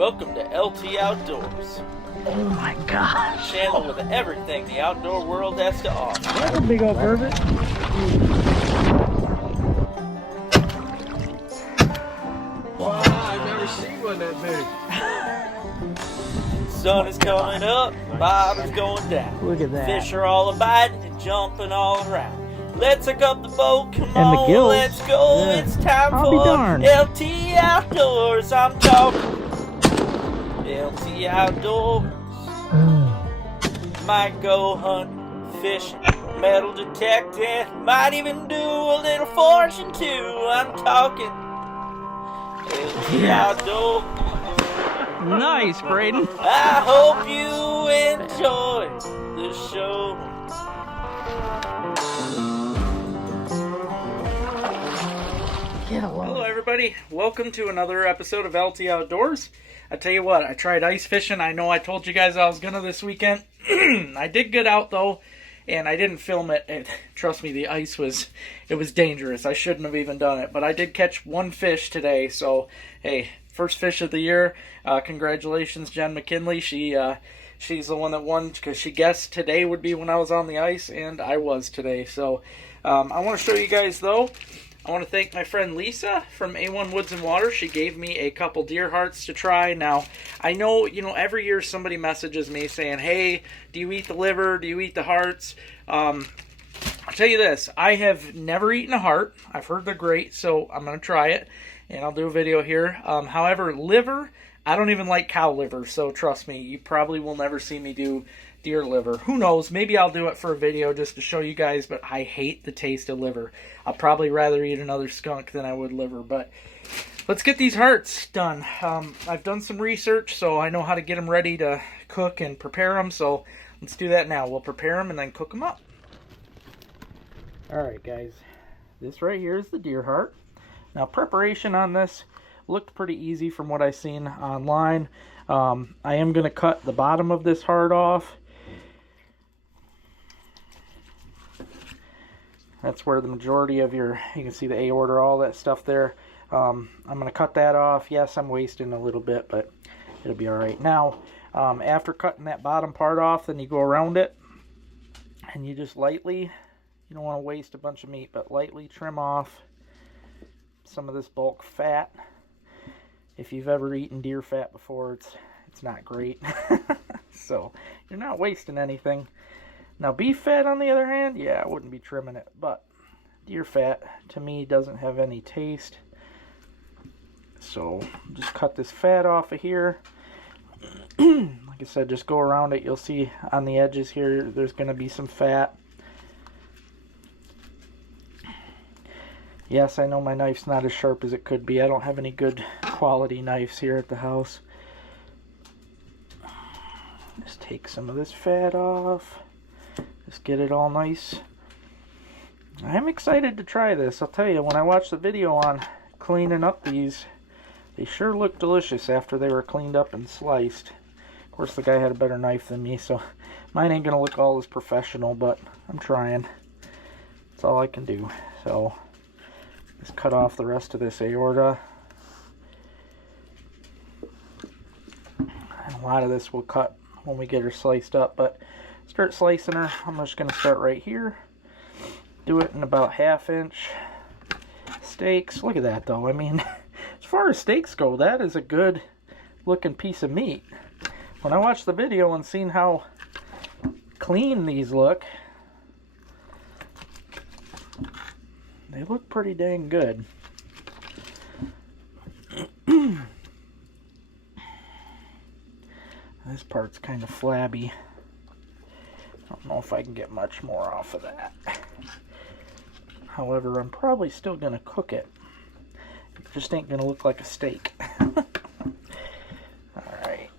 Welcome to LT Outdoors. Oh my gosh. Channel with everything the outdoor world has to offer. That's a big old pervert. Wow, I've never seen one that big. Sun is coming up, bottom's going down. Look at that. Fish are all abiding and jumping all around. Let's hook up the boat, come And the on, gills. let's go. Yeah. It's time I'll be for darned. LT Outdoors. I'm talking LT Outdoors. Might go hunting, fishing, metal detecting, might even do a little fortune too. I'm talking LT Outdoors. Nice, Braden. I hope you enjoy the show. Hello everybody, welcome to another episode of LT Outdoors. I tell you what, I tried ice fishing. I know I told you guys I was gonna this weekend. I did get out though, and I didn't film it. Trust me, the ice was dangerous. I shouldn't have even done it, but I did catch one fish today. So hey, first fish of the year. Congratulations, Jen McKinley. She's the one that won because she guessed today would be when I was on the ice, and I was today. So I want to show you guys though. I want to thank my friend Lisa from A1 Woods and Water. She gave me a couple deer hearts to try. Now, I know, every year somebody messages me saying, hey, do you eat the liver? Do you eat the hearts? I'll tell you this. I have never eaten a heart. I've heard they're great, so I'm going to try it, and I'll do a video here. However, liver, I don't even like cow liver, so trust me, you probably will never see me do deer liver. Who knows? Maybe I'll do it for a video just to show you guys, but I hate the taste of liver. I'll probably rather eat another skunk than I would liver, but let's get these hearts done. I've done some research, so I know how to get them ready to cook and prepare them, so let's do that now. We'll prepare them and then cook them up. Alright guys, this right here is the deer heart. Now preparation on this looked pretty easy from what I've seen online. I am going to cut the bottom of this heart off. That's where the majority of you can see the aorta, all that stuff there. I'm going to cut that off. Yes, I'm wasting a little bit, but it'll be alright. Now, after cutting that bottom part off, then you go around it, and you just lightly, you don't want to waste a bunch of meat, but lightly trim off some of this bulk fat. If you've ever eaten deer fat before, it's not great. So, you're not wasting anything. Now, beef fat, on the other hand, yeah, I wouldn't be trimming it. But deer fat, to me, doesn't have any taste. So, just cut this fat off of here. Like I said, just go around it. You'll see on the edges here, there's going to be some fat. Yes, I know my knife's not as sharp as it could be. I don't have any good quality knives here at the house. Just take some of this fat off. Just get it all nice. I'm excited to try this. I'll tell you, when I watched the video on cleaning up these, they sure look delicious after they were cleaned up and sliced. Of course, the guy had a better knife than me, so mine ain't gonna look all as professional, but I'm trying. That's all I can do. So, just cut off the rest of this aorta. And a lot of this we'll cut when we get her sliced up, but start slicing her. I'm just going to start right here. Do it in about 1/2 inch steaks. Look at that though. I mean, as far as steaks go, that is a good looking piece of meat. When I watched the video and seen how clean these look, they look pretty dang good. This part's kind of flabby. I don't know if I can get much more off of that. However, I'm probably still going to cook it. It just ain't going to look like a steak. Alright.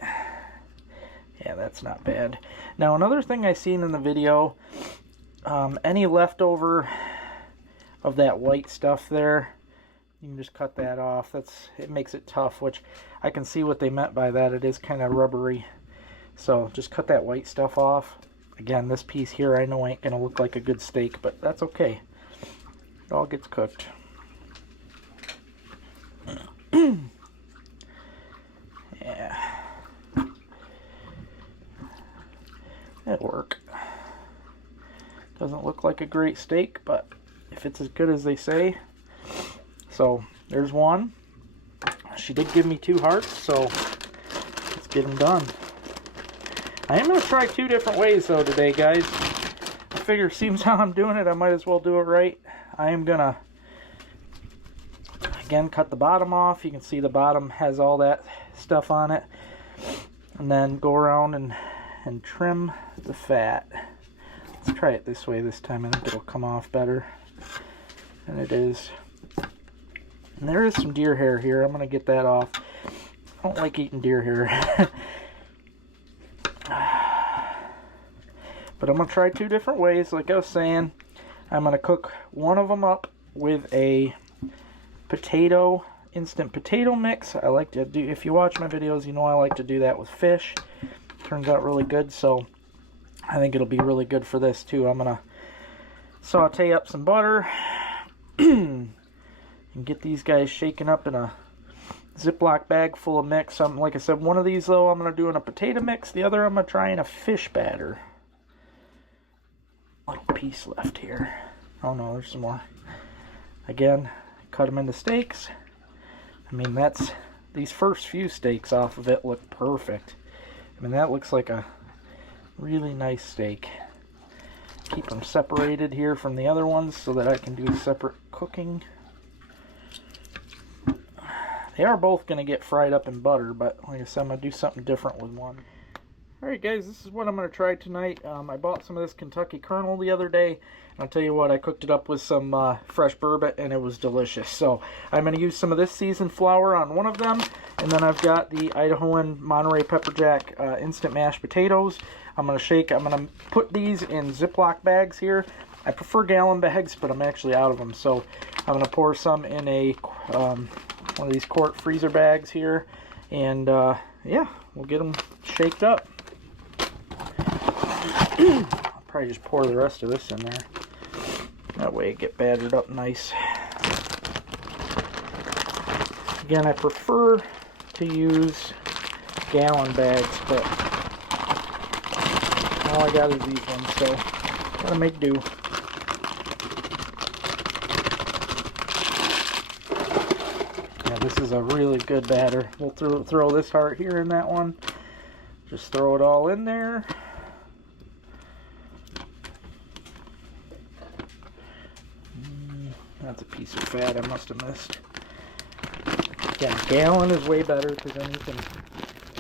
Yeah, that's not bad. Now, another thing I seen in the video, any leftover of that white stuff there, you can just cut that off. It makes it tough, which I can see what they meant by that. It is kind of rubbery. So just cut that white stuff off. Again, this piece here I know ain't going to look like a good steak, but that's okay. It all gets cooked. Yeah. It'll work. Doesn't look like a great steak, but if it's as good as they say. So there's one. She did give me 2 hearts, so let's get them done. I am going to try 2 different ways though today, guys. I figure seems how I'm doing it, I might as well do it right. I am going to, again, cut the bottom off. You can see the bottom has all that stuff on it. And then go around and trim the fat. Let's try it this way this time. I think it'll come off better than it is. And there is some deer hair here. I'm going to get that off. I don't like eating deer hair. But I'm going to try 2 different ways. Like I was saying, I'm going to cook one of them up with a instant potato mix. I like to do, if you watch my videos, you know I like to do that with fish. Turns out really good, so I think it'll be really good for this too. I'm going to saute up some butter and get these guys shaken up in a Ziploc bag full of mix. Like I said, one of these though I'm going to do in a potato mix. The other I'm going to try in a fish batter. Little piece left here. Oh no, there's some more. Again, cut them into steaks. I mean, these first few steaks off of it look perfect. I mean, that looks like a really nice steak. Keep them separated here from the other ones so that I can do separate cooking. They are both going to get fried up in butter, but like I said, I'm going to do something different with one. Alright guys, this is what I'm going to try tonight. I bought some of this Kentucky Colonel the other day. And I'll tell you what, I cooked it up with some fresh bourbon and it was delicious. So I'm going to use some of this seasoned flour on one of them. And then I've got the Idahoan Monterey Pepper Jack instant mashed potatoes. I'm going to put these in Ziploc bags here. I prefer gallon bags, but I'm actually out of them. So I'm going to pour some in a one of these quart freezer bags here. And yeah, we'll get them shaked up. I'll probably just pour the rest of this in there. That way it get battered up nice. Again, I prefer to use gallon bags, but all I got is these ones, so gotta make do. Yeah, this is a really good batter. We'll throw this heart here in that one. Just throw it all in there. That's a piece of fat I must have missed. Again, gallon is way better because then you can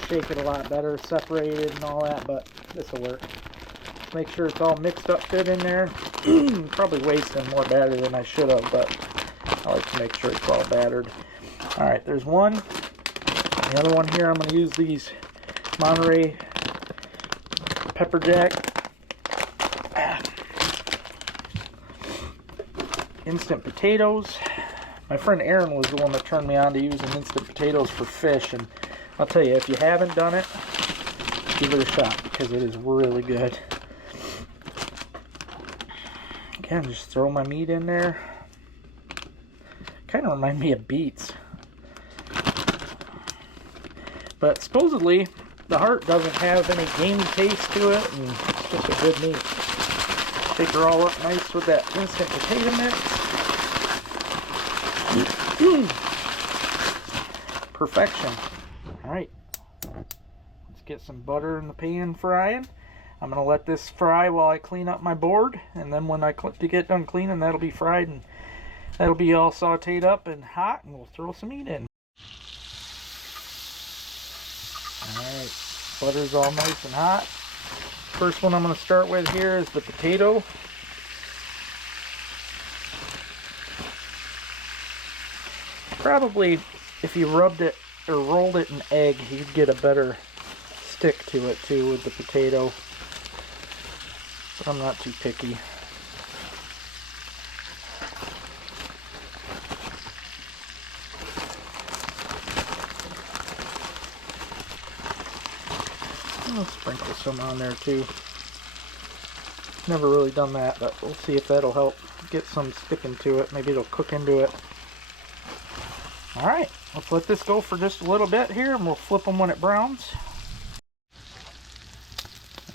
shake it a lot better, separated and all that, but this will work. Make sure it's all mixed up good in there. Probably wasting more batter than I should have, but I like to make sure it's all battered. Alright, there's one. The other one here, I'm going to use these Monterey Pepper Jack instant potatoes. My friend Aaron was the one that turned me on to using instant potatoes for fish, and I'll tell you, if you haven't done it, give it a shot because it is really good. Again, just throw my meat in there. Kind of remind me of beets. But supposedly, the heart doesn't have any gamey taste to it, and it's just a good meat. Shake her all up nice with that instant potato mix. Perfection. Alright. Let's get some butter in the pan frying. I'm going to let this fry while I clean up my board. And then when I get done cleaning, that'll be fried and that'll be all sauteed up and hot. And we'll throw some meat in. Alright. Butter's all nice and hot. First one I'm going to start with here is the potato. Probably if you rubbed it or rolled it in egg, you'd get a better stick to it too with the potato. But I'm not too picky. I'll sprinkle some on there too. Never really done that, but we'll see if that'll help get some sticking to it. Maybe it'll cook into it. Alright, let's let this go for just a little bit here and we'll flip them when it browns.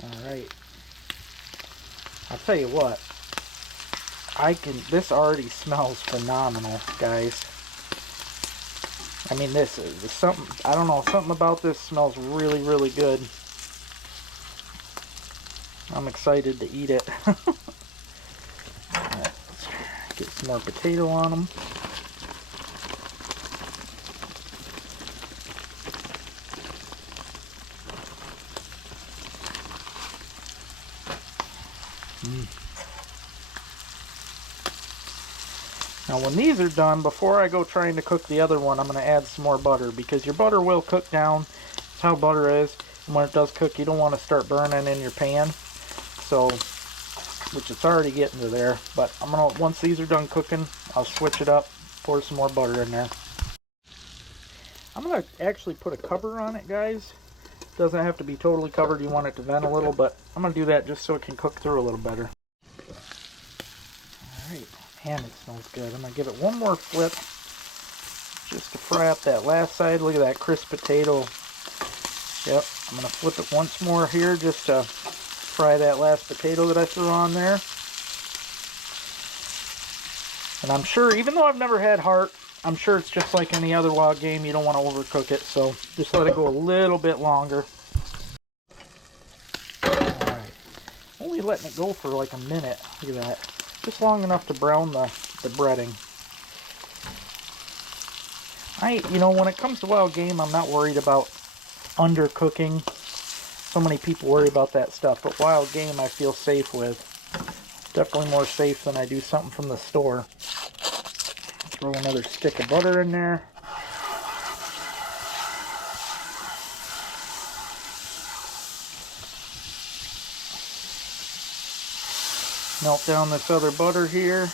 Alright, I'll tell you what, this already smells phenomenal, guys. I mean, this is something, I don't know, something about this smells really, really good. I'm excited to eat it. Alright, let's get some more potato on them. Now when these are done, before I go trying to cook the other one, I'm going to add some more butter, because your butter will cook down. That's how butter is. And when it does cook, you don't want to start burning in your pan. So, which it's already getting to there. But I'm going to, once these are done cooking, I'll switch it up, pour some more butter in there. I'm going to actually put a cover on it, guys. It doesn't have to be totally covered. You want it to vent a little, but I'm going to do that just so it can cook through a little better. Alright. Man, it smells good. I'm going to give it one more flip just to fry up that last side. Look at that crisp potato. Yep, I'm going to flip it once more here just to fry that last potato that I threw on there. And I'm sure, even though I've never had heart, I'm sure it's just like any other wild game. You don't want to overcook it, so just let it go a little bit longer. Alright, only letting it go for like a minute. Look at that. Just long enough to brown the breading. You know, when it comes to wild game, I'm not worried about undercooking. So many people worry about that stuff, but wild game I feel safe with. Definitely more safe than I do something from the store. Throw another stick of butter in there. Melt down this other butter here.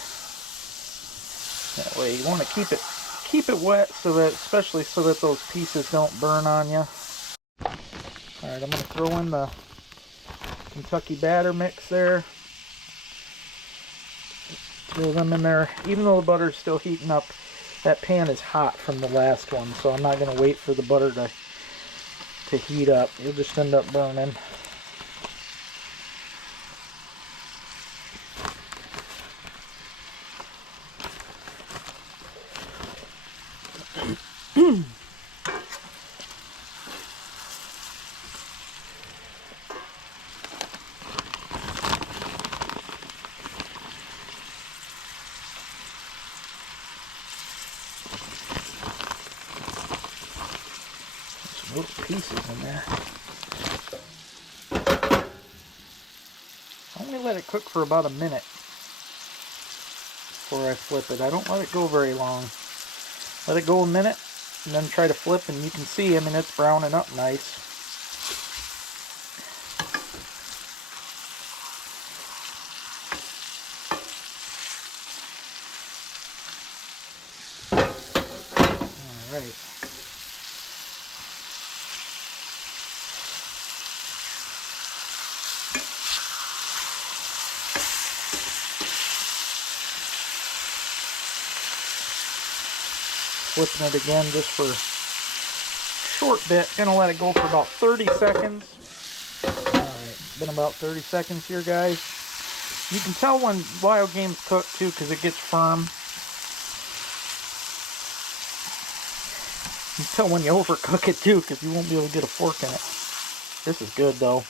That way you want to keep it wet, so that, especially so that those pieces don't burn on you. Alright, I'm going to throw in the Kentucky batter mix there. Throw them in there. Even though the butter is still heating up, that pan is hot from the last one, so I'm not going to wait for the butter to heat up. It'll just end up burning. Little pieces in there. I only let it cook for about a minute before I flip it. I don't let it go very long. Let it go a minute and then try to flip, and you can see, I mean, it's browning up nice. Alright. Flipping it again just for a short bit. Gonna let it go for about 30 seconds. Alright, been about 30 seconds here, guys. You can tell when wild game's cooked too, because it gets firm. You can tell when you overcook it too, because you won't be able to get a fork in it. This is good though.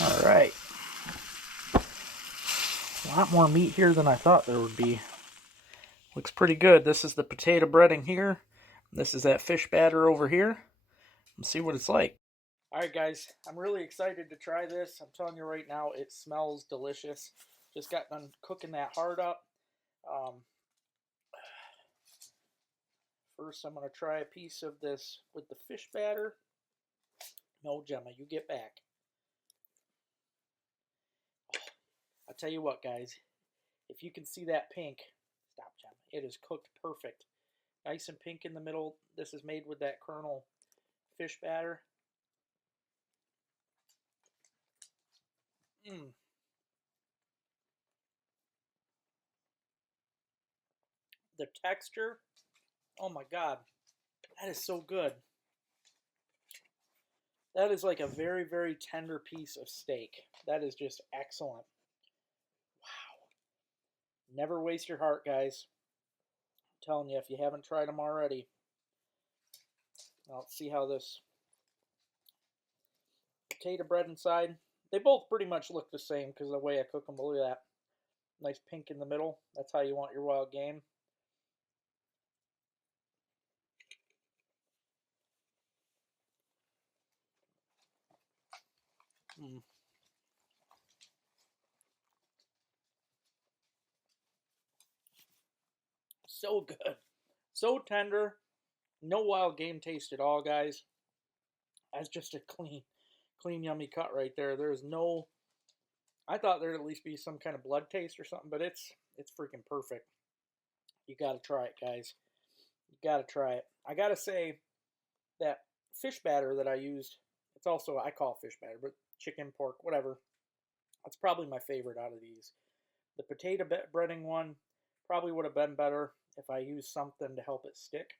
Alright. A lot more meat here than I thought there would be. Looks pretty good. This is the potato breading here. This is that fish batter over here. Let's see what it's like. Alright guys, I'm really excited to try this. I'm telling you right now, it smells delicious. Just got done cooking that heart up. First I'm going to try a piece of this with the fish batter. No, Gemma, you get back. I'll tell you what, guys. If you can see that pink, stop, Gemma. It is cooked perfect. Nice and pink in the middle. This is made with that kernel fish batter. The texture, oh my God. That is so good. That is like a very, very tender piece of steak. That is just excellent. Wow. Never waste your heart, guys. I'm telling you, if you haven't tried them already. Let's see how this potato bread inside. They both pretty much look the same because of the way I cook them. Look at that. Nice pink in the middle. That's how you want your wild game. Mm. So good. So tender. No wild game taste at all, guys. That's just a clean, yummy cut right there. There's no... I thought there'd at least be some kind of blood taste or something, but it's freaking perfect. You got to try it, guys. You got to try it. I got to say that fish batter that I used, it's also, I call it fish batter, but chicken, pork, whatever. That's probably my favorite out of these. The potato breading one probably would have been better if I used something to help it stick.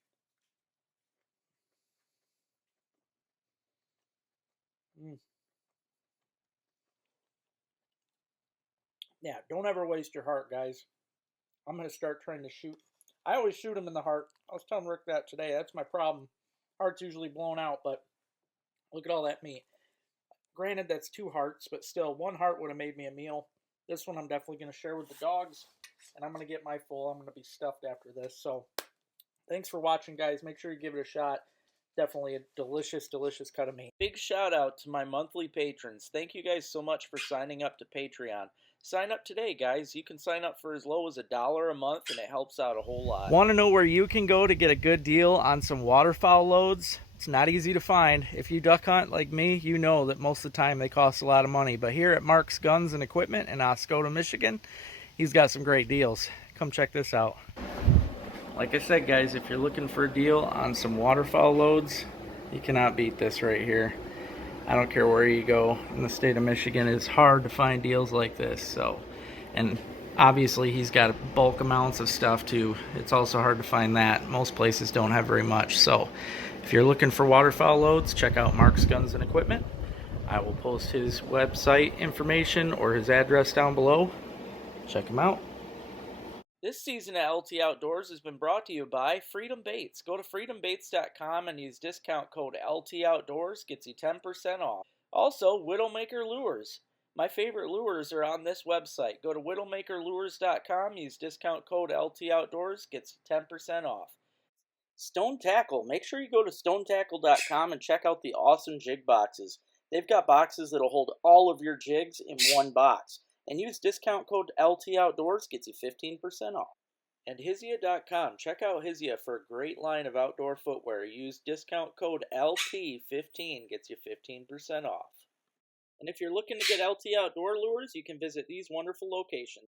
Yeah, don't ever waste your heart, guys. I'm going to start trying to shoot. I always shoot them in the heart. I was telling Rick that today. That's my problem. Heart's usually blown out, but look at all that meat. Granted, that's 2 hearts, but still, 1 heart would have made me a meal. This one I'm definitely going to share with the dogs, and I'm going to get my full. I'm going to be stuffed after this. So, thanks for watching, guys. Make sure you give it a shot. Definitely a delicious, delicious cut of meat. Big shout out to my monthly patrons. Thank you guys so much for signing up to Patreon. Sign up today, guys. You can sign up for as low as $1 a month, and it helps out a whole lot. Want to know where you can go to get a good deal on some waterfowl loads? It's not easy to find. If you duck hunt like me, you know that most of the time they cost a lot of money. But here at Mark's Guns and Equipment in Oscoda, Michigan, he's got some great deals. Come check this out. Like I said, guys, if you're looking for a deal on some waterfowl loads, you cannot beat this right here. I don't care where you go in the state of Michigan, it's hard to find deals like this. So, and obviously he's got bulk amounts of stuff too. It's also hard to find that. Most places don't have very much. So if you're looking for waterfowl loads, check out Mark's Guns and Equipment. I will post his website information or his address down below. Check him out. This season of LT Outdoors has been brought to you by Freedom Baits. Go to freedombaits.com and use discount code LT Outdoors. Gets you 10% off. Also, Widowmaker Lures. My favorite lures are on this website. Go to widowmakerlures.com, use discount code LT Outdoors. Gets you 10% off. Stone Tackle. Make sure you go to stonetackle.com and check out the awesome jig boxes. They've got boxes that'll hold all of your jigs in one box. And use discount code LT Outdoors, gets you 15% off. And Hizia.com. Check out Hizia for a great line of outdoor footwear. Use discount code LT15, gets you 15% off. And if you're looking to get LT Outdoor lures, you can visit these wonderful locations.